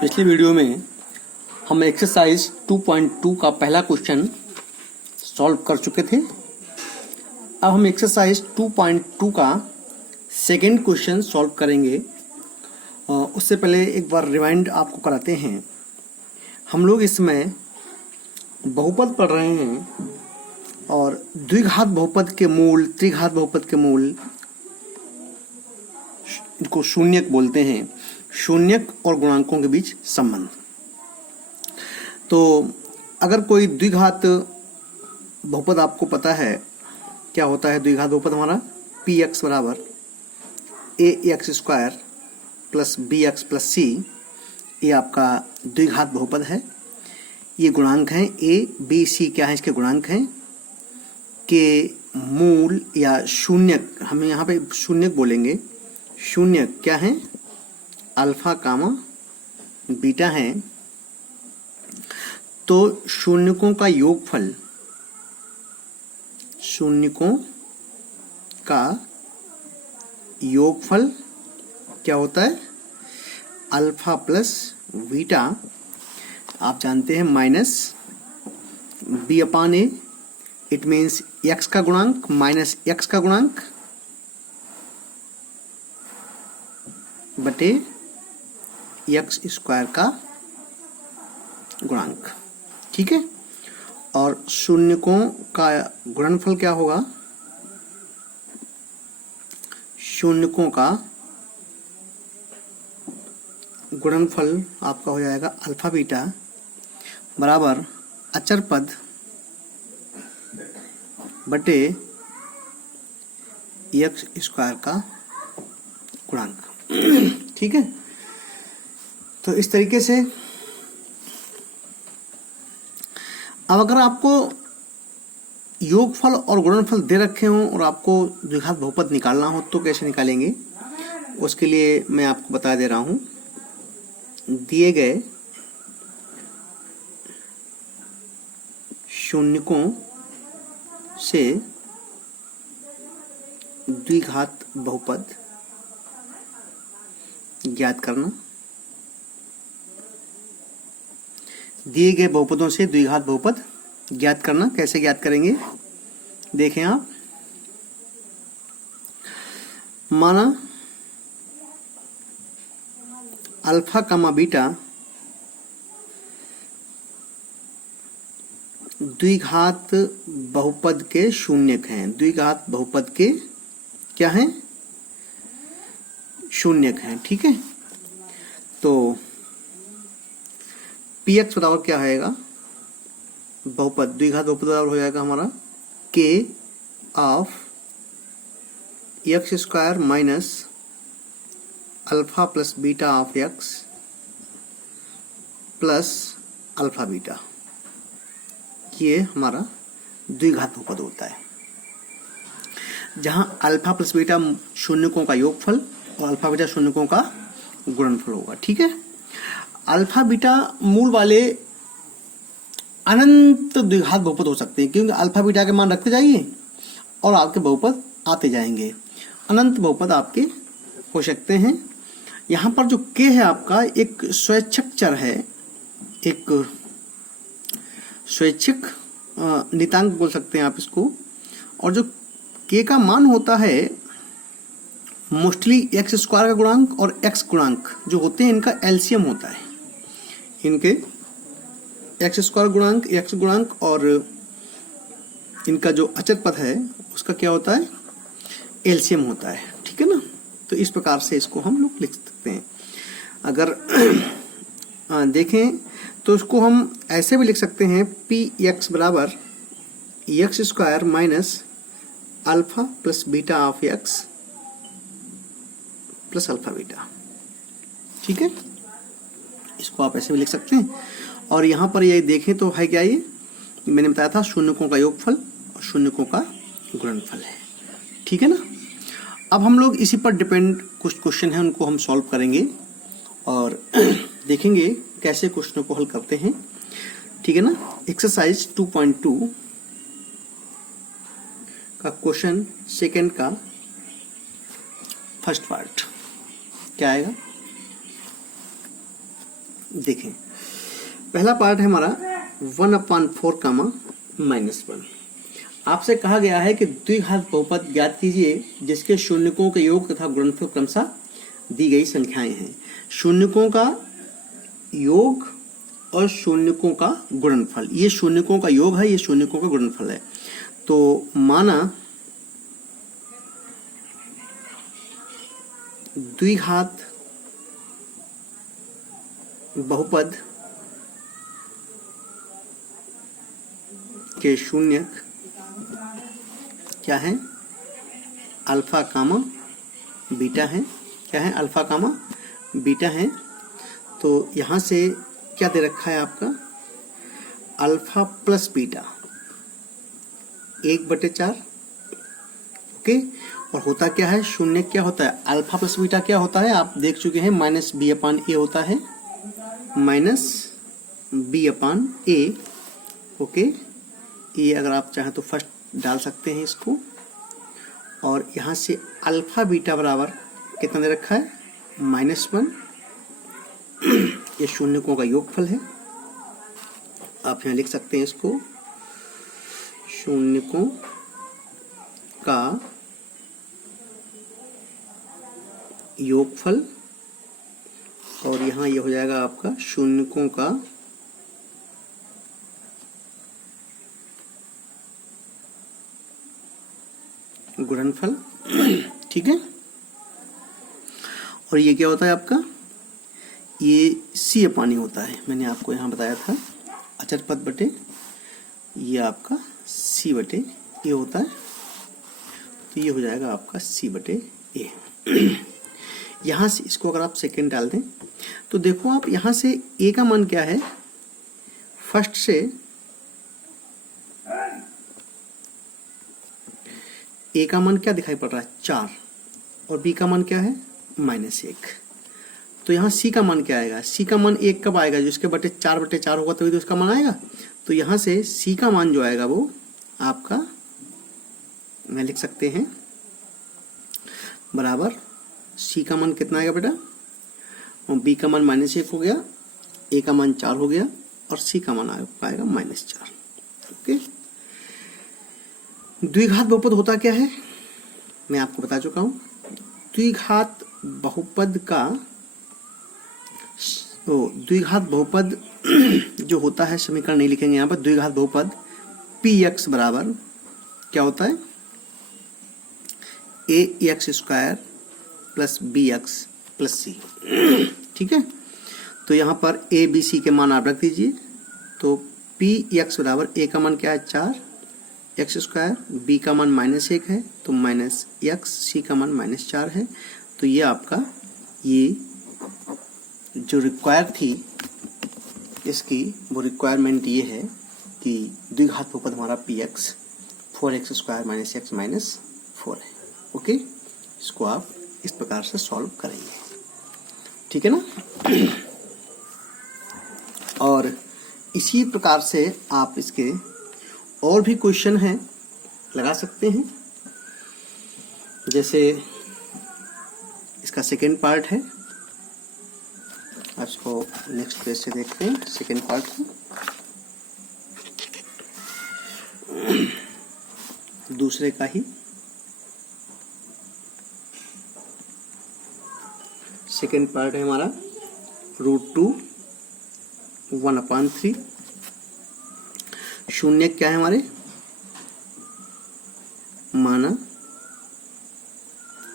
पिछले वीडियो में हम एक्सरसाइज 2.2 का पहला क्वेश्चन सॉल्व कर चुके थे। अब हम एक्सरसाइज 2.2 का सेकेंड क्वेश्चन सॉल्व करेंगे। उससे पहले एक बार रिवाइंड आपको कराते हैं। हम लोग इसमें बहुपद पढ़ रहे हैं और द्विघात बहुपद के मूल, त्रिघात बहुपद के मूल, इनको शून्यक बोलते हैं। शून्यक और गुणांकों के बीच संबंध। तो अगर कोई द्विघात बहुपद आपको पता है क्या होता है, द्विघात बहुपद हमारा px बराबर ax² plus bx plus c, ये आपका द्विघात बहुपद है। ये गुणांक हैं a b c, क्या है इसके गुणांक हैं के मूल या शून्यक, हम यहाँ पे शून्यक बोलेंगे। शून्यक क्या है, अल्फा कामा बीटा है। तो शून्यकों का योगफल, शून्यकों का योगफल क्या होता है, अल्फा प्लस बीटा। आप जानते हैं minus B upon A, it means X का गुणांक माइनस एक्स का गुणांक बटे एक्स स्क्वायर का गुणांक। ठीक है। और शून्यकों का गुणनफल क्या होगा, शून्यकों का गुणनफल आपका हो जाएगा अल्फा बीटा बराबर अचर पद बटे एक्स स्क्वायर का गुणांक। ठीक है। तो इस तरीके से अब अगर आपको योगफल और गुणनफल दे रखे हों और आपको द्विघात बहुपद निकालना हो तो कैसे निकालेंगे, उसके लिए मैं आपको बता दे रहा हूं। दिए गए शून्यकों से द्विघात बहुपद ज्ञात करना। दिए गए बहुपदों से द्विघात बहुपद ज्ञात करना। कैसे ज्ञात करेंगे, देखें आप। माना अल्फा कामा बीटा द्विघात बहुपद के शून्यक हैं। द्विघात बहुपद के क्या हैं, शून्यक हैं। ठीक है। तो px बराबर क्या आएगा, बहुपद द्विघात बहुपद बराबर हो जाएगा हमारा k of x square minus alpha plus beta of x plus alpha beta. ये हमारा द्विघात बहुपद होता है, जहां अल्फा प्लस बीटा शून्यकों का योगफल और अल्फा बीटा शून्यकों का गुणनफल होगा। ठीक है। अल्फा बीटा मूल वाले अनंत द्विघात बहुपद हो सकते हैं, क्योंकि अल्फा बीटा के मान रखते जाइए और आपके बहुपद आते जाएंगे। अनंत बहुपद आपके हो सकते हैं। यहाँ पर जो k है आपका एक स्वैच्छिक चर है, एक स्वैच्छिक नितांक बोल सकते हैं आप इसको। और जो k का मान होता है मोस्टली एक्स स्क्वायर का गुणांक और एक्स गुणांक जो होते हैं, इनका एलसीएम होता है। इनके एक्स स्क्वायर गुणांक, एक्स गुणांक और इनका जो अचर पद है उसका क्या होता है, एलसीएम होता है। ठीक है ना। तो इस प्रकार से इसको हम लोग लिख सकते हैं। अगर देखें तो इसको हम ऐसे भी लिख सकते हैं, पी एक्स बराबर x square minus alpha plus beta of x plus alpha beta. ठीक है। इसको आप ऐसे भी लिख सकते हैं। और यहाँ पर ये देखें तो है क्या, ये मैंने बताया था शून्यकों का योगफल और शून्यकों का गुणनफल है। ठीक है ना। अब हम लोग इसी पर डिपेंड कुछ क्वेश्चन हैं उनको हम सॉल्व करेंगे और देखेंगे कैसे क्वेश्चनों को हल करते हैं। ठीक है ना। एक्सरसाइज 2.2 का क्वेश्चन सेकंड का फर्स्ट पार्ट क्या आएगा, देखें, पहला पार्ट है हमारा 1/4 कामा -1। आपसे कहा गया है कि द्विघात बहुपद ज्ञात कीजिए जिसके शून्यकों के योग तथा गुणनफल क्रमशः दी गई संख्याएं हैं। शून्यकों का योग और शून्यकों का गुणनफल, ये शून्यकों का योग है, ये शून्यकों का गुणनफल है। तो माना द्विघात बहुपद के शून्यक क्या है? अल्फा कामा बीटा है। क्या है? अल्फा कामा बीटा है। तो यहाँ से क्या दे रखा है आपका? Alpha plus beta 1/4। ओके, और होता क्या है? शून्य क्या होता है? अल्फा प्लस बीटा क्या होता है? आप देख चुके हैं, -b/a होता है, -b/a। ओके, ये अगर आप चाहें तो फर्स्ट डाल सकते हैं इसको। और यहाँ से अल्फा बीटा बराबर कितना दे रखा है? -1। ये शून्यकों का योगफल है। आप यहाँ लिख सकते हैं इसको, शून्यकों का योगफल। और यहाँ ये हो जाएगा आपका शून्यकों का गुणनफल। ठीक है, और ये क्या होता है आपका? ये c/e होता है। मैंने आपको यहाँ बताया था, अचर पद बटे ये आपका c/a होता है। तो ये हो जाएगा आपका c/a। यहाँ से इसको अगर आप सेकेंड डाल दें तो देखो आप यहाँ से a का मान क्या है? फर्स्ट से a का मान क्या दिखाई पड़ रहा है? 4। और b का मान क्या है? -1। तो यहाँ c का मान क्या आएगा? c का मान 1 कब आएगा? जिसके बटे 4/4 होगा तभी तो उसका मान आएगा। तो यहाँ से c का मान जो आएगा वो आपका मैं लिख सकते हैं बराबर, c का मान कितना आएगा बेटा? और b का मान -1 हो गया, a का मान 4 हो गया और c का मान आएगा -4। ओके, द्विघात बहुपद होता क्या है? मैं आपको बता चुका हूं। द्विघात बहुपद का द्विघात बहुपद जो होता है, समीकरण नहीं लिखेंगे यहाँ पर। द्विघात बहुपद px बराबर क्या होता है? ax² plus bx plus c। ठीक है, तो यहाँ पर a b c के मान आप रख दीजिए। तो px बराबर a का मान क्या है? 4 x², b का मान -1 है तो -x, c का मान -4 है। तो ये आपका ये जो रिक्वायर थी इसकी, वो रिक्वायरमेंट ये है कि द्विघात बहुपद हमारा px 4x² -x -4 है। ओके, इसको आप इस प्रकार से सॉल्व करेंगे। ठीक है ना? और इसी प्रकार से आप इसके और भी क्वेश्चन हैं लगा सकते हैं। जैसे इसका सेकेंड पार्ट है, इसको नेक्स्ट पेज से देखते हैं। सेकेंड पार्ट है, दूसरे का ही सेकेंड पार्ट है हमारा √2 1/3। शून्य क्या है हमारे? माना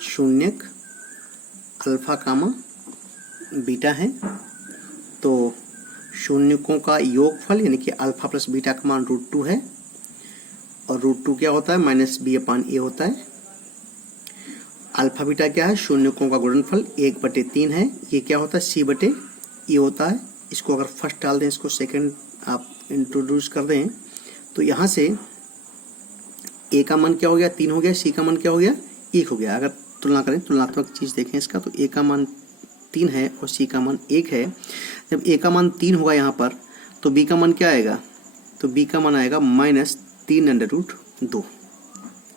शून्यक अल्फा कामा बीटा है। तो शून्यकों का योगफल यानी कि अल्फा प्लस बीटा का मान √2 है। और √2 क्या होता है? -b/a होता है। अल्फा बीटा क्या है? शून्यकों का गुणनफल 1/3 है। ये क्या होता है? c/e होता है। इसको अगर फर्स्ट डाल दें, इसको सेकंड आप इंट्रोड्यूस कर दें, तो यहाँ से a का मान क्या हो गया? 3 हो गया। c का मान क्या हो गया? 1 हो गया। अगर तुलना करें, तुलनात्मक चीज़ देखें इसका, तो a का मान 3 है और c का मान 1 है। जब a का मान 3 होगा यहाँ पर, तो b का मान क्या आएगा? तो b का मान आएगा -3√2।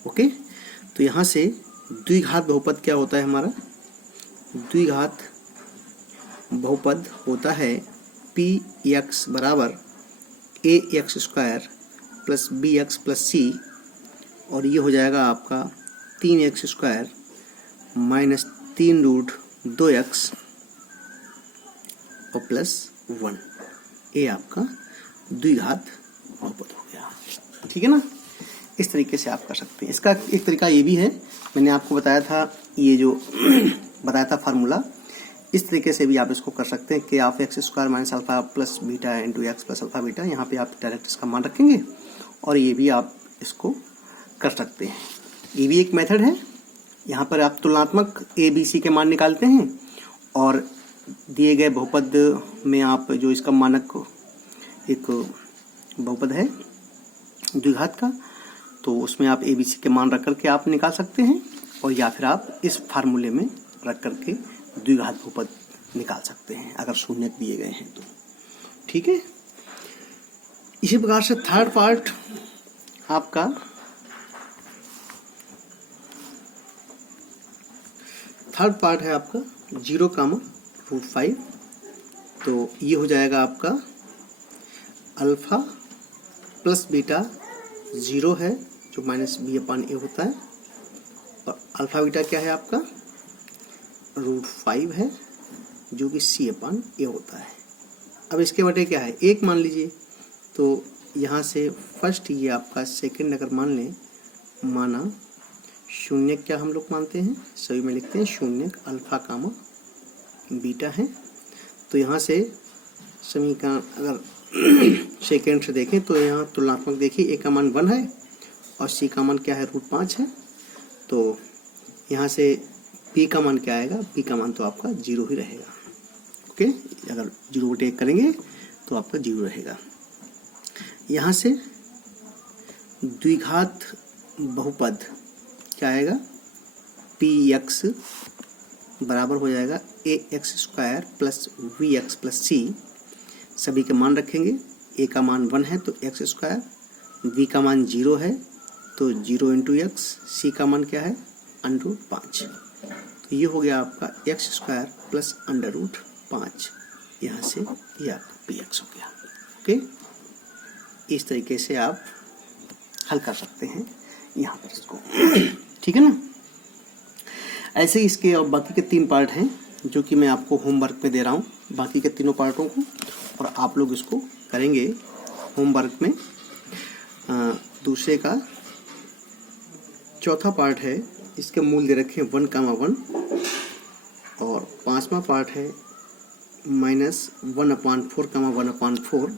ओके, तो यहाँ से द्विघात बहुपद क्या होता है हमारा? द्विघात बहुपद होता है पी एक्स बराबर A X square plus B X plus C, और ये हो जाएगा आपका 3x स्क्वायर माइनस 3√2x और प्लस 1। ये आपका द्विघात बहुपद हो गया। ठीक है ना, इस तरीके से आप कर सकते हैं। इसका एक तरीका ये भी है, मैंने आपको बताया था, ये जो बताया था फार्मूला, इस तरीके से भी आप इसको कर सकते हैं कि आप x square minus alpha plus beta into x plus alpha beta, यहाँ पे आप डायरेक्ट इसका मान रखेंगे और ये भी आप इसको कर सकते हैं। ये भी एक मेथड है। यहाँ पर आप तुलनात्मक ए बी सी के मान निकालते हैं और दिए गए बहुपद में आप जो इसका मानक एक बहुपद है द्विघात का, तो उसमें आप ए बी सी के मान रख करके आप निकाल सकते हैं, और या फिर आप इस फार्मूले में रख करके द्विघात बहुपद निकाल सकते हैं अगर शून्य दिए गए हैं तो। ठीक है, इसी प्रकार से थर्ड पार्ट आपका है आपका 0,√5। तो ये हो जाएगा आपका अल्फा प्लस बीटा 0 है जो माइनस बी अपान ए होता है, और अल्फा बीटा क्या है आपका √5 है जो कि सी अपान ए होता है। अब इसके बटे क्या है, एक मान लीजिए, तो यहाँ से फर्स्ट ये आपका सेकंड अगर मान लें, माना शून्य क्या हम लोग मानते हैं, सभी में लिखते हैं शून्य अल्फा कामा बीटा है। तो यहाँ से समीकरण अगर सेकेंड से देखें तो यहाँ तुलनात्मक देखिए, ए का मान 1 है और सी का मान क्या है √5 है। तो यहाँ से पी का मान क्या आएगा, पी का मान तो आपका 0 ही रहेगा। ओके, अगर 0/1 करेंगे तो आपका 0 रहेगा। यहाँ से द्विघात बहुपद क्या आएगा, पी एक्स बराबर हो जाएगा A X square plus V X plus C. सभी के मान रखेंगे, ए का मान 1 है तो एक्स स्क्वायर, वी का मान 0 है तो 0 इंटू एक्स, सी का मान क्या है √5। तो ये हो गया आपका एक्स स्क्वायर प्लस √5। यहाँ से ये आपका पी एक्स हो गया। ओके, इस तरीके से आप हल कर सकते हैं यहाँ पर इसको। ठीक है ना, ऐसे ही इसके और बाकी के 3 पार्ट हैं जो कि मैं आपको होमवर्क में दे रहा हूँ, बाकी के तीनों पार्टों को, और आप लोग इसको करेंगे होमवर्क में। दूसरे का चौथा पार्ट है, इसके मूल दे रखे 1,1, और 5वां पार्ट है -1/4, 1/4,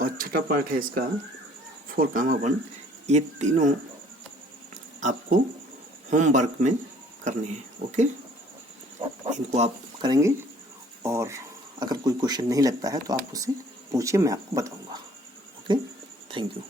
और छठा पार्ट है इसका 4,1। ये तीनों आपको होमवर्क में करने हैं। ओके, इनको आप करेंगे, और अगर कोई क्वेश्चन नहीं लगता है तो आप उससे पूछिए, मैं आपको बताऊंगा। Okay, thank you.